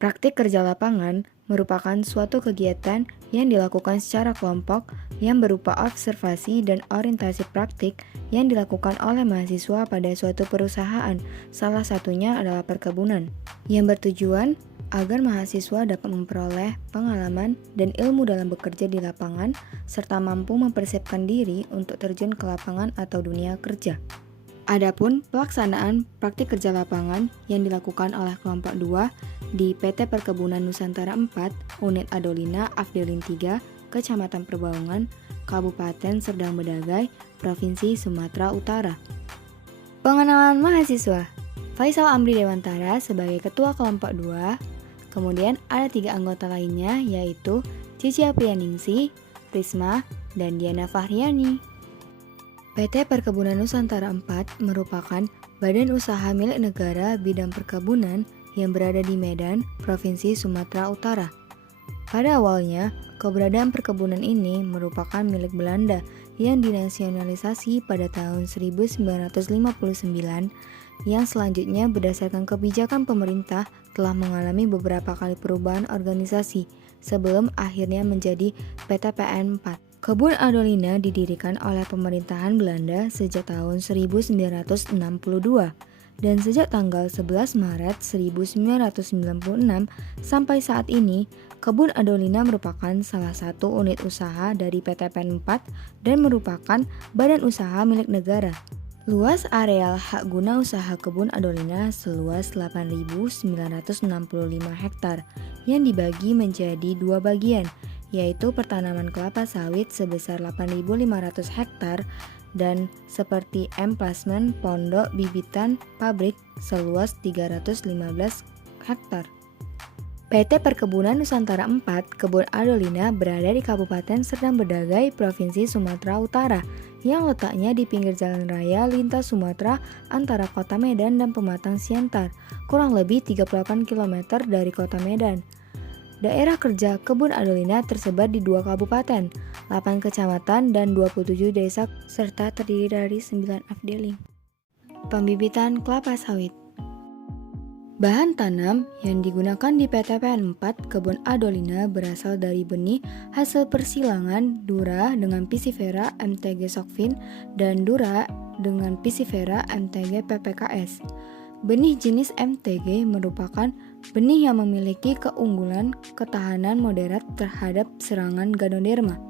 Praktik kerja lapangan merupakan suatu kegiatan yang dilakukan secara kelompok yang berupa observasi dan orientasi praktik yang dilakukan oleh mahasiswa pada suatu perusahaan, salah satunya adalah perkebunan, yang bertujuan agar mahasiswa dapat memperoleh pengalaman dan ilmu dalam bekerja di lapangan, serta mampu mempersiapkan diri untuk terjun ke lapangan atau dunia kerja. Adapun pelaksanaan praktik kerja lapangan yang dilakukan oleh kelompok 2 di PT Perkebunan Nusantara 4, Unit Adolina, Afdelin 3, Kecamatan Perbaungan, Kabupaten Serdang Bedagai, Provinsi Sumatera Utara. Pengenalan mahasiswa. Faisal Amri Dewantara sebagai Ketua Kelompok 2, kemudian ada 3 anggota lainnya yaitu Cici Aprianingsih, Prisma, dan Diana Fahriani. PT Perkebunan Nusantara 4 merupakan badan usaha milik negara bidang perkebunan yang berada di Medan, Provinsi Sumatera Utara. Pada awalnya, keberadaan perkebunan ini merupakan milik Belanda yang dinasionalisasi pada tahun 1959, yang selanjutnya berdasarkan kebijakan pemerintah telah mengalami beberapa kali perubahan organisasi sebelum akhirnya menjadi PT PN 4. Kebun Adolina didirikan oleh pemerintahan Belanda sejak tahun 1962 dan sejak tanggal 11 Maret 1996 sampai saat ini, Kebun Adolina merupakan salah satu unit usaha dari PT PN 4 dan merupakan badan usaha milik negara. Luas areal hak guna usaha Kebun Adolina seluas 8.965 hektar yang dibagi menjadi 2 bagian, yaitu pertanaman kelapa sawit sebesar 8.500 hektar dan seperti emplasmen pondok bibitan pabrik seluas 315 hektar. PT Perkebunan Nusantara 4 Kebun Adolina berada di Kabupaten Serdang Bedagai, Provinsi Sumatera Utara, yang letaknya di pinggir jalan raya lintas Sumatera antara Kota Medan dan Pematang Siantar, kurang lebih 38 km dari Kota Medan. Daerah kerja Kebun Adolina tersebar di 2 kabupaten, 8 kecamatan, dan 27 desa serta terdiri dari 9 afdeling. Pembibitan kelapa sawit. Bahan tanam yang digunakan di PT PN 4 Kebun Adolina berasal dari benih hasil persilangan Dura dengan Pisifera MTG Sokvin dan Dura dengan Pisifera MTG PPKS. Benih jenis MTG merupakan benih yang memiliki keunggulan ketahanan moderat terhadap serangan Ganoderma.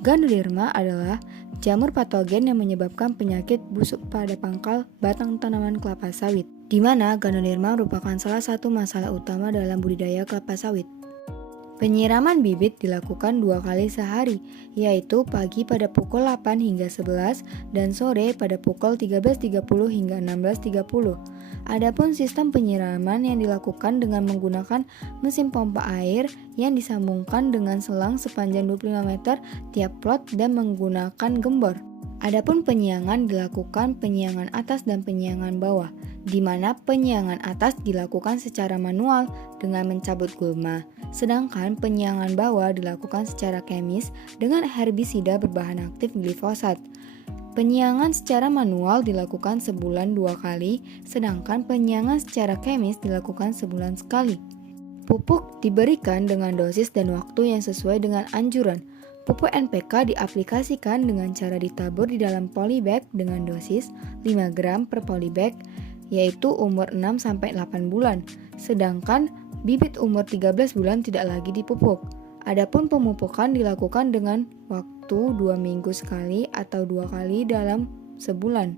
Ganoderma adalah jamur patogen yang menyebabkan penyakit busuk pada pangkal batang tanaman kelapa sawit, di mana Ganoderma merupakan salah satu masalah utama dalam budidaya kelapa sawit. Penyiraman bibit dilakukan 2 kali sehari, yaitu pagi pada pukul 8 hingga 11 dan sore pada pukul 13.30 hingga 16.30. Adapun sistem penyiraman yang dilakukan dengan menggunakan mesin pompa air yang disambungkan dengan selang sepanjang 25 meter tiap plot dan menggunakan gembor. Adapun penyiangan dilakukan penyiangan atas dan penyiangan bawah, di mana penyiangan atas dilakukan secara manual dengan mencabut gulma, sedangkan penyiangan bawah dilakukan secara kemis dengan herbisida berbahan aktif glifosat. Penyiangan secara manual dilakukan sebulan 2 kali, sedangkan penyiangan secara kemis dilakukan sebulan sekali. Pupuk diberikan dengan dosis dan waktu yang sesuai dengan anjuran. Pupuk NPK diaplikasikan dengan cara ditabur di dalam polybag dengan dosis 5 gram per polybag, yaitu umur 6-8 bulan, sedangkan bibit umur 13 bulan tidak lagi dipupuk. Adapun pemupukan dilakukan dengan waktu 2 minggu sekali atau 2 kali dalam sebulan.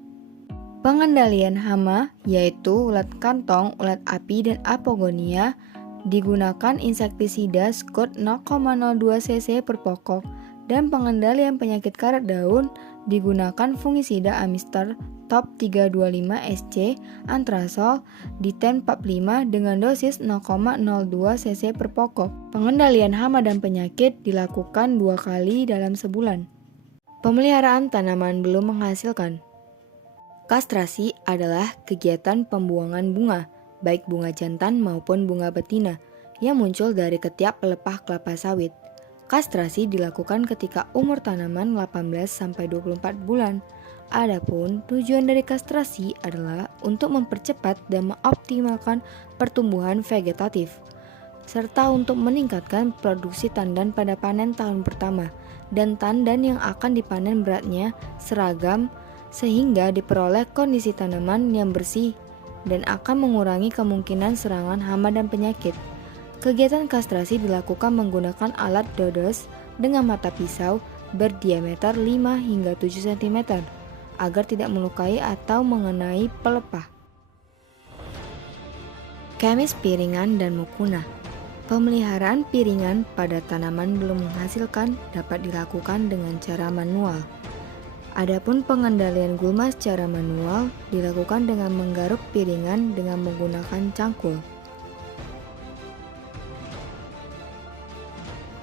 Pengendalian hama yaitu ulat kantong, ulat api, dan apogonia digunakan insektisida Scott 0,02 cc per pokok, dan pengendalian penyakit karet daun digunakan fungisida Amistar Top 325 SC Anthrasol Diten 45 dengan dosis 0,02 cc per pokok. Pengendalian hama dan penyakit dilakukan 2 kali dalam sebulan. Pemeliharaan tanaman belum menghasilkan. Kastrasi adalah kegiatan pembuangan bunga, baik bunga jantan maupun bunga betina, yang muncul dari ketiak pelepah kelapa sawit. Kastrasi dilakukan ketika umur tanaman 18-24 bulan. Adapun tujuan dari kastrasi adalah untuk mempercepat dan mengoptimalkan pertumbuhan vegetatif. serta untuk meningkatkan produksi tandan pada panen tahun pertama, dan tandan yang akan dipanen beratnya seragam sehingga diperoleh kondisi tanaman yang bersih dan akan mengurangi kemungkinan serangan hama dan penyakit. Kegiatan kastrasi dilakukan menggunakan alat dodos dengan mata pisau berdiameter 5 hingga 7 cm agar tidak melukai atau mengenai pelepah. Kemis piringan dan mukuna. Pemeliharaan piringan pada tanaman belum menghasilkan dapat dilakukan dengan cara manual. Adapun pengendalian gulma secara manual dilakukan dengan menggaruk piringan dengan menggunakan cangkul.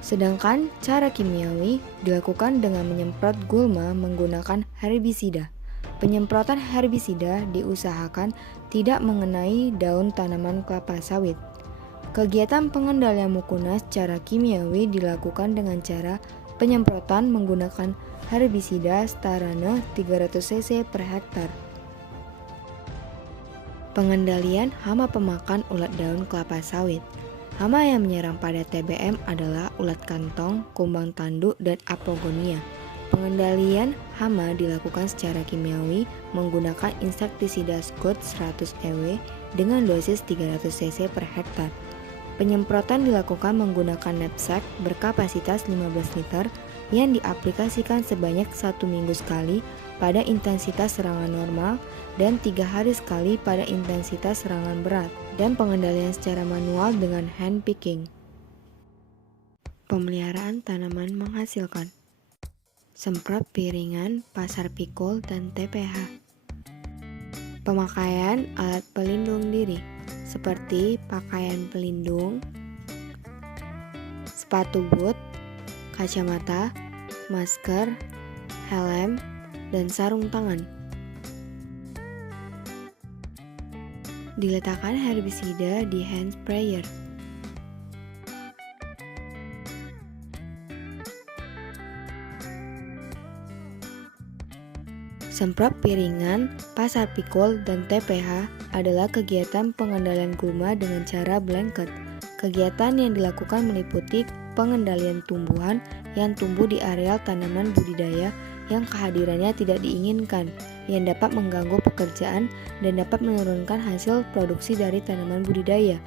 Sedangkan cara kimiawi dilakukan dengan menyemprot gulma menggunakan herbisida. Penyemprotan herbisida diusahakan tidak mengenai daun tanaman kelapa sawit. Kegiatan pengendalian mukuna secara kimiawi dilakukan dengan cara penyemprotan menggunakan herbisida Starane 300 cc per hektar. Pengendalian hama pemakan ulat daun kelapa sawit. Hama yang menyerang pada TBM adalah ulat kantong, kumbang tanduk, dan apogonia. Pengendalian hama dilakukan secara kimiawi menggunakan insektisida Scud 100 EW dengan dosis 300 cc per hektar. Penyemprotan dilakukan menggunakan knapsack berkapasitas 15 liter yang diaplikasikan sebanyak 1 minggu sekali pada intensitas serangan normal dan 3 hari sekali pada intensitas serangan berat, dan pengendalian secara manual dengan hand picking. Pemeliharaan tanaman menghasilkan. Semprot piringan, pasar pikul, dan TPH. Pemakaian alat pelindung diri seperti pakaian pelindung, sepatu boot, kacamata, masker, helm, dan sarung tangan. Diletakkan herbisida di hand sprayer. Semprot piringan, pasar pikul, dan TPH adalah kegiatan pengendalian gulma dengan cara blanket. Kegiatan yang dilakukan meliputi pengendalian tumbuhan yang tumbuh di areal tanaman budidaya yang kehadirannya tidak diinginkan, yang dapat mengganggu pekerjaan dan dapat menurunkan hasil produksi dari tanaman budidaya.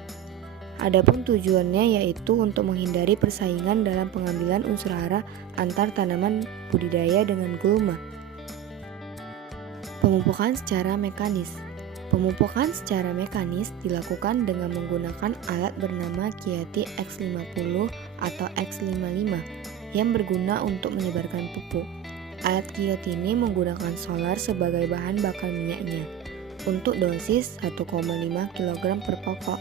Adapun tujuannya yaitu untuk menghindari persaingan dalam pengambilan unsur hara antar tanaman budidaya dengan gulma. Pemupukan secara mekanis. Pemupukan secara mekanis dilakukan dengan menggunakan alat bernama Kiati X50 atau X55 yang berguna untuk menyebarkan pupuk. Alat Kiati ini menggunakan solar sebagai bahan bakar minyaknya. Untuk dosis 1,5 kg per pokok,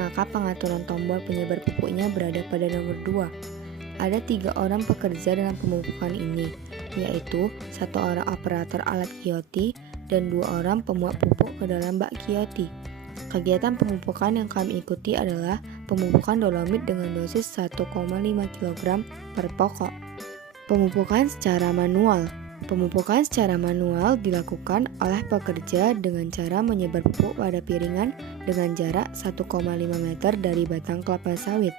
maka pengaturan tombol penyebar pupuknya berada pada nomor 2. Ada 3 orang pekerja dalam pemupukan ini, yaitu 1 orang operator alat Kiati dan 2 orang pemuap pupuk ke dalam bak Kiati. Kegiatan pemupukan yang kami ikuti adalah pemupukan dolomit dengan dosis 1,5 kg per pokok. Pemupukan secara manual. Pemupukan secara manual dilakukan oleh pekerja dengan cara menyebar pupuk pada piringan dengan jarak 1,5 meter dari batang kelapa sawit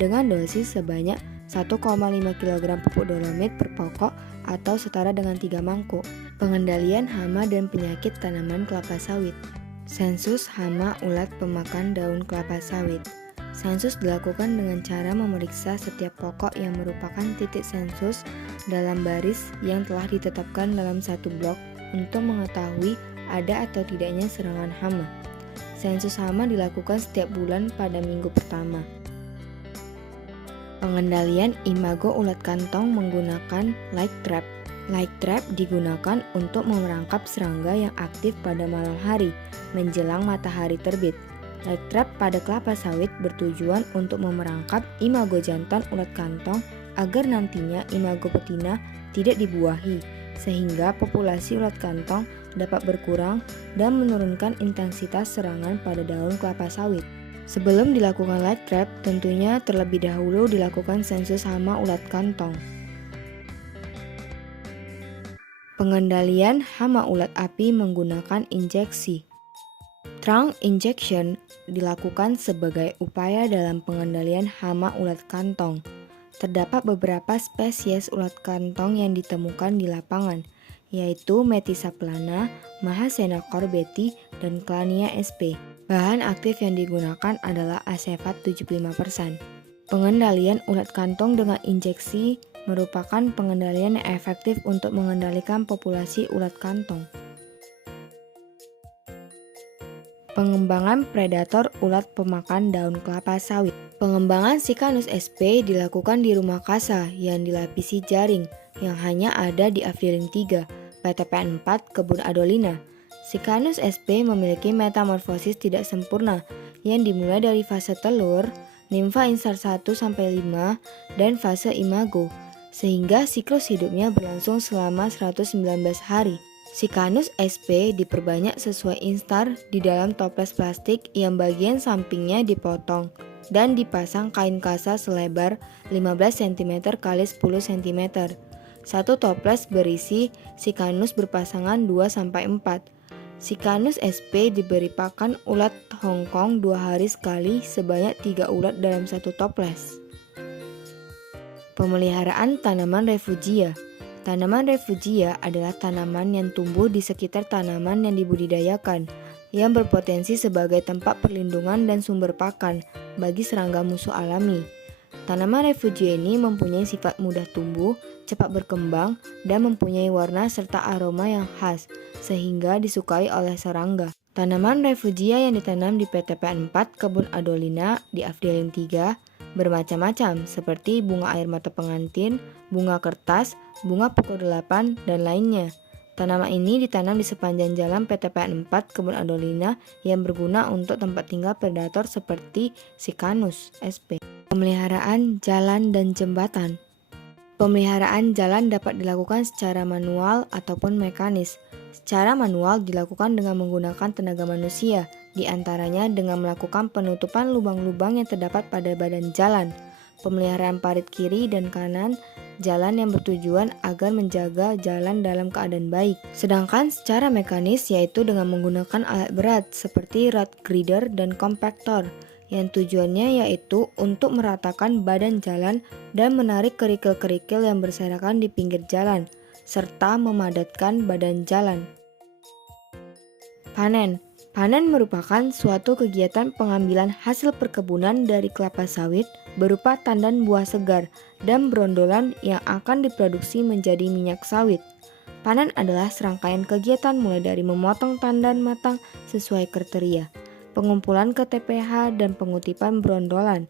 dengan dosis sebanyak 1,5 kg pupuk dolomit per pokok atau setara dengan 3 mangkuk. Pengendalian hama dan penyakit tanaman kelapa sawit. Sensus hama ulat pemakan daun kelapa sawit. Sensus dilakukan dengan cara memeriksa setiap pokok yang merupakan titik sensus dalam baris yang telah ditetapkan dalam satu blok untuk mengetahui ada atau tidaknya serangan hama. Sensus hama dilakukan setiap bulan pada minggu pertama. Pengendalian imago ulat kantong menggunakan light trap. Light trap digunakan untuk memerangkap serangga yang aktif pada malam hari menjelang matahari terbit. Light trap pada kelapa sawit bertujuan untuk memerangkap imago jantan ulat kantong agar nantinya imago betina tidak dibuahi, sehingga populasi ulat kantong dapat berkurang dan menurunkan intensitas serangan pada daun kelapa sawit. Sebelum dilakukan light trap, tentunya terlebih dahulu dilakukan sensus hama ulat kantong. Pengendalian hama ulat api menggunakan injeksi. Trunk injection dilakukan sebagai upaya dalam pengendalian hama ulat kantong. Terdapat beberapa spesies ulat kantong yang ditemukan di lapangan, yaitu Metisa plana, Mahasena corbeti, dan Clania sp. Bahan aktif yang digunakan adalah asefat 75%. Pengendalian ulat kantong dengan injeksi merupakan pengendalian yang efektif untuk mengendalikan populasi ulat kantong. Pengembangan predator ulat pemakan daun kelapa sawit. Pengembangan Sicanus sp dilakukan di rumah kasa yang dilapisi jaring yang hanya ada di Afdeling 3, PTPN 4, Kebun Adolina. Sicanus sp memiliki metamorfosis tidak sempurna yang dimulai dari fase telur, nimfa instar 1-5, dan fase imago, sehingga siklus hidupnya berlangsung selama 119 hari. Sicanus sp diperbanyak sesuai instar di dalam toples plastik yang bagian sampingnya dipotong dan dipasang kain kasa selebar 15 cm x 10 cm. Satu toples berisi Sicanus berpasangan 2-4. Sicanus sp diberi pakan ulat Hongkong 2 hari sekali sebanyak 3 ulat dalam satu toples. Pemeliharaan tanaman refugia. Tanaman refugia adalah tanaman yang tumbuh di sekitar tanaman yang dibudidayakan, yang berpotensi sebagai tempat perlindungan dan sumber pakan bagi serangga musuh alami. Tanaman refugia ini mempunyai sifat mudah tumbuh, cepat berkembang, dan mempunyai warna serta aroma yang khas, sehingga disukai oleh serangga. Tanaman refugia yang ditanam di PTPN 4 Kebun Adolina di Afdeling 3 bermacam-macam seperti bunga air mata pengantin, bunga kertas, bunga pukul 8, dan lainnya. Tanaman ini ditanam di sepanjang jalan PTPN 4 Kebun Adolina yang berguna untuk tempat tinggal predator seperti Sicanus sp. Pemeliharaan jalan dan jembatan. Pemeliharaan jalan dapat dilakukan secara manual ataupun mekanis. Secara manual dilakukan dengan menggunakan tenaga manusia, di antaranya dengan melakukan penutupan lubang-lubang yang terdapat pada badan jalan, pemeliharaan parit kiri dan kanan jalan yang bertujuan agar menjaga jalan dalam keadaan baik. Sedangkan secara mekanis yaitu dengan menggunakan alat berat seperti rod grider dan kompaktor, yang tujuannya yaitu untuk meratakan badan jalan dan menarik kerikil-kerikil yang berserakan di pinggir jalan, serta memadatkan badan jalan. Panen. Panen merupakan suatu kegiatan pengambilan hasil perkebunan dari kelapa sawit berupa tandan buah segar dan brondolan yang akan diproduksi menjadi minyak sawit. Panen adalah serangkaian kegiatan mulai dari memotong tandan matang sesuai kriteria, pengumpulan ke TPH, dan pengutipan brondolan.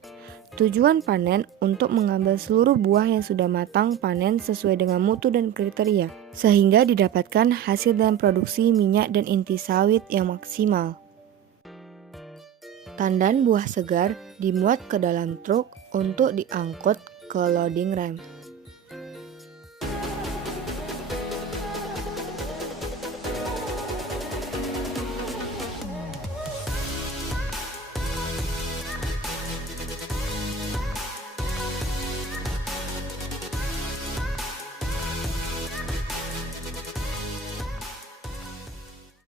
Tujuan panen untuk mengambil seluruh buah yang sudah matang panen sesuai dengan mutu dan kriteria, sehingga didapatkan hasil dan produksi minyak dan inti sawit yang maksimal. Tandan buah segar dimuat ke dalam truk untuk diangkut ke loading ramp.